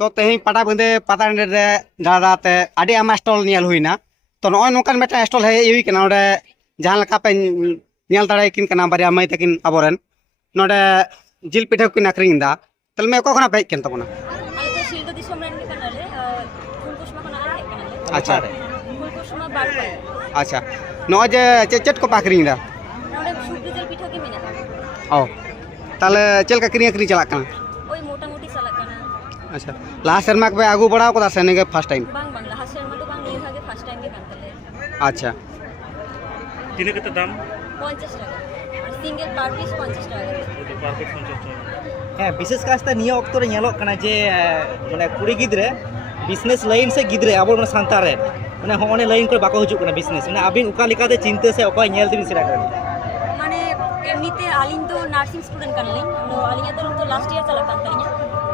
तो तेहन पटाबंदे पतांडे रे दादाते आडी आमा स्टॉल नियल हुईना तो नॉय नोकान मेटा स्टॉल है एवी कना ओडे जहां लका पे नियल दाड़े किन कना बारिया माई तकिन अबोरेन नोडे जिल पिठा किन आक्रिंदा तल में कोखना पे केन तबना आले तो शिल्द दिसम रेन के कनाले फुलकुसमा खना आहे कनाले अच्छा फुलकुसमा बारबाय अच्छा नॉय जे चेचट को पाक्रिंदा नोडे सुक्री जिल पिठा के मेना ओ ताले चल का क्रिया क्रि चला कना ओई मोटा मोटी साला कना अच्छा लास्ट शर्मा के आगू बढ़ाओ को दासे ने फर्स्ट टाइम बांग बांग लास्ट शर्मा तो बांग निये भागे फर्स्ट टाइम के कांतले अच्छा किने कत दाम 50 টাকা আর সিঙ্গেল পার পিস 50 টাকা পারফেক্ট 50 টাকা হ্যাঁ বিশেষ কাজটা নিয়ে অক্তরে ᱧᱮᱞᱚᱜ ᱠᱟᱱᱟ যে মানে কুড়ি গিদ্রে বিজনেস লাইন সে গিদ্রে আবার মানে সান্তার রে মানে হনে লাইন করে বাকো হজুক কানা বিজনেস মানে আবিন উকা লিকাতে চিন্তা সে অকয় ᱧᱮᱞ ᱛᱮᱵᱤᱱ ᱥᱮᱬᱟ ᱠᱟᱱᱟ মানে এমনিতে আলিন তো নার্সিং স্টুডেন্ট কানলিং নো আলিন তো লাস্ট ইয়ার চালা কান তালিnya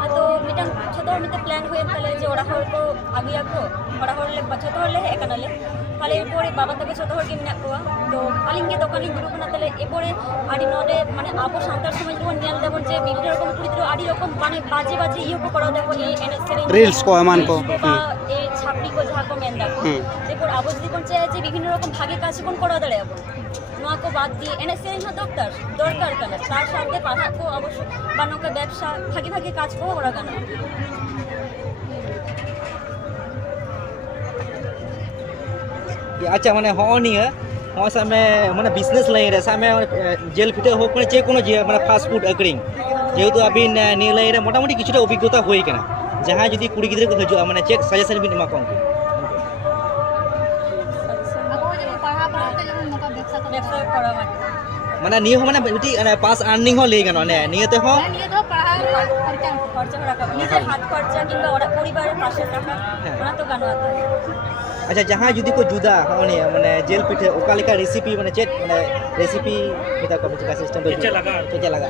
atau midang ছোট মিতে প্ল্যান হয়ে তালে যে ওরা হল কো আগিয়া কো ওরা হল ছোট হলে একানালে তাহলে এরপরে বাবা থেকে ছোট হল কিনা কোয়া তো আলিন কে দোকানি গুরু কোনা তালে এরপরে আডি নডে মানে আবো সান্তার সমাজ রকম নিয়াল দেব যে বিভিন্ন রকম কুড়িত্র আডি রকম মানে বাজে বাজে ইয়ে কো করা দেখো এই এনএসএর রিলস কো এমান কো এই ছাপড়ি কো যাহা কো মেন্দা এরপর আবো যদি কোন চাই যে বিভিন্ন রকম ভাগে কাজ কোন করা দাঁড়ায় আবো নোয়া কো বাদ দিয়ে এনএসএর না দরকার কানা তার সাথে পাঠা কো অবশ্য বানকা ব্যবসা ভাগে ভাগে কাজ কো ওরা কানা আচ্ছা মানে হনিয়া হওয়া সামনে মানে বিজনেস লাইন রে সামনে জেল পিঠে হোক মানে যে কোনো যে মানে ফাস্ট ফুড আগ্রিং যেহেতু আবিন নিয়ে লাইন রে মোটামুটি কিছুটা অভিজ্ঞতা হয়ে কেনা যাহা যদি কুড়ি গিদ্রে কো হজুয়া মানে চেক সাজেশন বিন এমা কোন ব্যবসা করা মানে নিয়ে মানে বেটি পাস আর্নিং হ লেই গানো নিয়েতে হ খরচা রাখা নিজের হাত খরচা কিংবা ওরা পরিবারের পাশে টাকা ওরা তো গানো আছে আচ্ছা যাহা যদি কো জুদা হনি মানে জেল পিঠে ওকালিকা রেসিপি মানে চেট মানে রেসিপি এটা কো চিকা সিস্টেম চেচা লাগা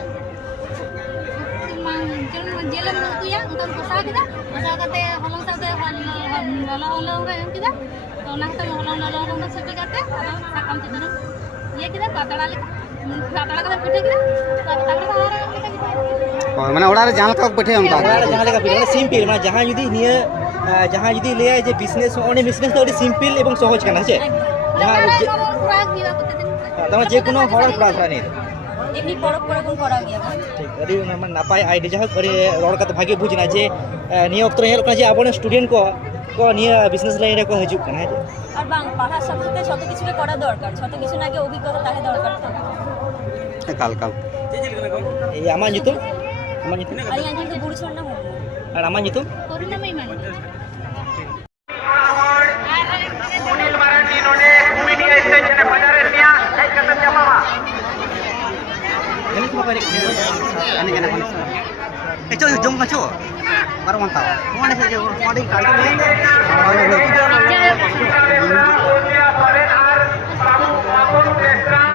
jel em utuya engkau kosa kita kate holong saute holong em kita to nah ta holong sepi kate sakam tidana ye kita patala kate pite kita tabar bahara kita মানে ওড়ার জাহাল কা পিঠে আমতা ওড়ার জাহাল কা পিঠে মানে সিম্পল মানে যাহা যদি নিয়ে যাহা যদি লেয়া যে বিজনেস অনেক বিজনেস তো সিম্পল এবং সহজ কেন আছে যাহা তাহলে যে কোনো হড়ার প্রার্থনা নেই এমনি পরব কোন করা গিয়া ঠিক আরে মানে নাপাই আইডি যাহা করে রড় কাতে ভাগে বুঝনা যে নিয়ে অক্তরে হেল কাছে আবনে স্টুডেন্ট কো নিয়ে বিজনেস লাইন রে কো হজুক কেন আছে আর বাং পাড়ার সাথে শত কিছু করা দরকার শত কিছু না আগে অভিজ্ঞতা তাহে দরকার তো কাল কাল এই আমার নিতুম আর ইয়ান তো বুড়ি ছন্না মু আর আমার নিতুম corona mai man ini cuma balik ini kan itu jom kaco baru mantap mau nih saja mau di kali ini